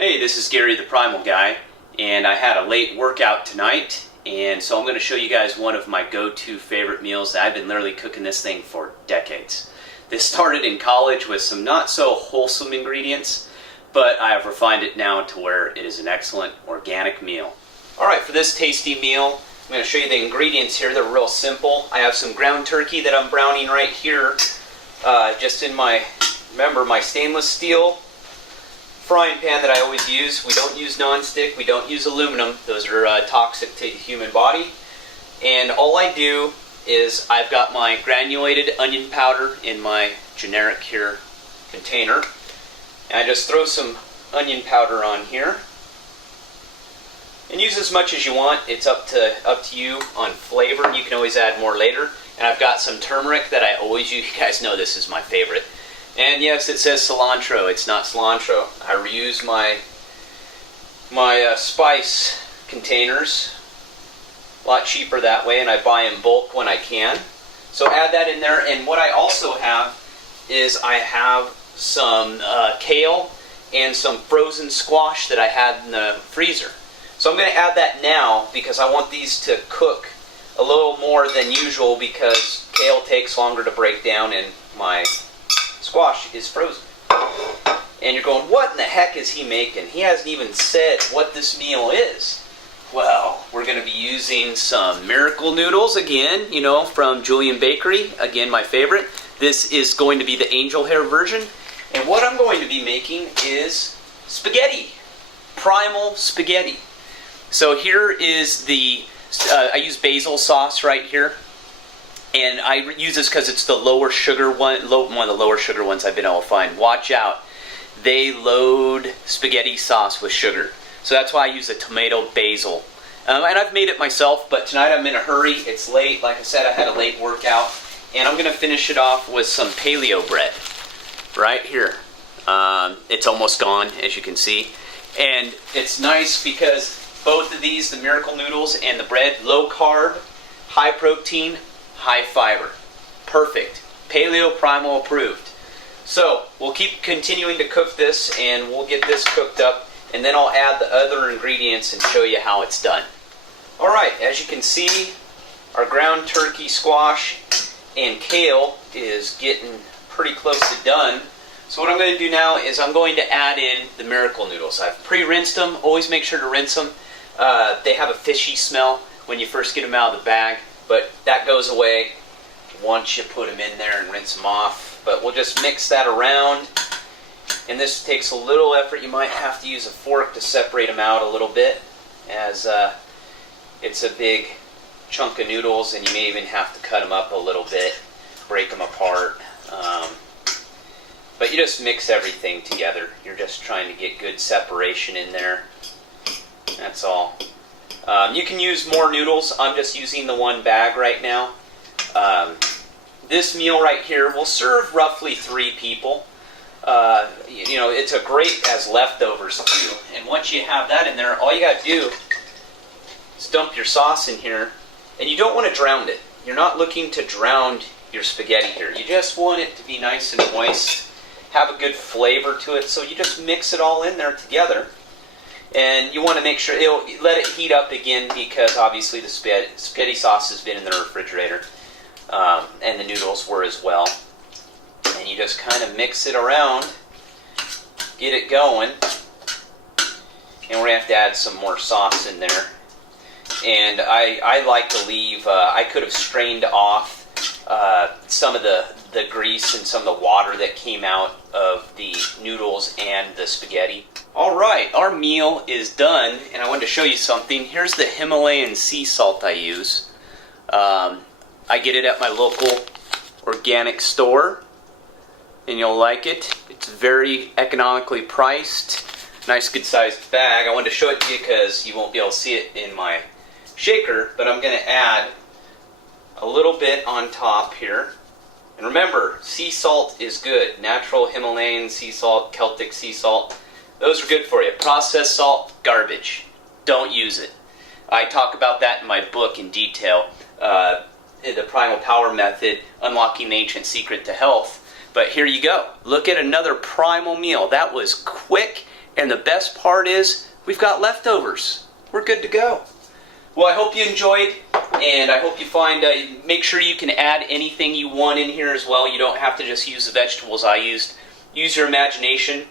Hey, this is Gary the Primal guy, and I had a late workout tonight, and so I'm going to show you guys one of my go-to favorite meals. I've been literally cooking this thing for decades. This started in college with some not so wholesome ingredients, but I have refined it now to where it is an excellent organic meal. Alright, for this tasty meal, I'm going to show you the ingredients here. They're real simple. I have some ground turkey that I'm browning right here, just in my stainless steel frying pan that I always use. We don't use nonstick, we don't use aluminum. Those are toxic to the human body. And all I do is I've got my granulated onion powder in my generic here container. And I just throw some onion powder on here. And use as much as you want. It's up to you on flavor. You can always add more later. And I've got some turmeric that I always use. You guys know this is my favorite. And yes, it says cilantro. It's not cilantro. I reuse my spice containers. A lot cheaper that way, and I buy in bulk when I can. So add that in there. And what I also have is I have some kale and some frozen squash that I had in the freezer. So I'm going to add that now because I want these to cook a little more than usual because kale takes longer to break down and my squash is frozen. And you're going, what in the heck is he making? He hasn't even said what this meal is. Well, we're going to be using some Miracle Noodles again, you know, from Julian Bakery. Again, my favorite. This is going to be the angel hair version. And what I'm going to be making is spaghetti. Primal spaghetti. So here is the, I use basil sauce right here. And I use this because it's the lower sugar one, one of the lower sugar ones I've been able to find. Watch out. They load spaghetti sauce with sugar. So that's why I use a tomato basil. And I've made it myself, but tonight I'm in a hurry. It's late. Like I said, I had a late workout. And I'm going to finish it off with some paleo bread. Right here. It's almost gone, as you can see. And it's nice because both of these, the Miracle Noodles and the bread, low carb, high protein, high fiber. Perfect. Paleo Primal approved. So we'll keep continuing to cook this and we'll get this cooked up and then I'll add the other ingredients and show you how it's done. Alright, as you can see, our ground turkey, squash, and kale is getting pretty close to done. So what I'm going to do now is I'm going to add in the Miracle Noodles. I've pre-rinsed them. Always make sure to rinse them. They have a fishy smell when you first get them out of the bag. But that goes away once you put them in there and rinse them off. But we'll just mix that around. And this takes a little effort. You might have to use a fork to separate them out a little bit, as it's a big chunk of noodles, and you may even have to cut them up a little bit, break them apart. But you just mix everything together. You're just trying to get good separation in there. That's all. You can use more noodles. I'm just using the one bag right now. This meal right here will serve roughly 3 people. You know, it's a great as leftovers too. And once you have that in there, all you got to do is dump your sauce in here. And you don't want to drown it. You're not looking to drown your spaghetti here. You just want it to be nice and moist, have a good flavor to it. So you just mix it all in there together. And you want to make sure, let it heat up again because obviously the spaghetti sauce has been in the refrigerator. And the noodles were as well. And you just kind of mix it around, get it going. And we're going to have to add some more sauce in there. And I like to leave, I could have strained off some of the grease and some of the water that came out of the noodles and the spaghetti. Alright, our meal is done, and I wanted to show you something. Here's the Himalayan sea salt I use. I get it at my local organic store, and you'll like it. It's very economically priced. Nice good sized bag. I wanted to show it to you because you won't be able to see it in my shaker, but I'm going to add a little bit on top here. And remember, sea salt is good. Natural Himalayan sea salt, Celtic sea salt. Those are good for you. Processed salt, garbage. Don't use it. I talk about that in my book in detail, the Primal Power Method, Unlocking the Ancient Secret to Health. But here you go. Look at another primal meal. That was quick And the best part is we've got leftovers. We're good to go. Well, I hope you enjoyed, and I hope you find, make sure you can add anything you want in here as well. You don't have to just use the vegetables I used. Use your imagination.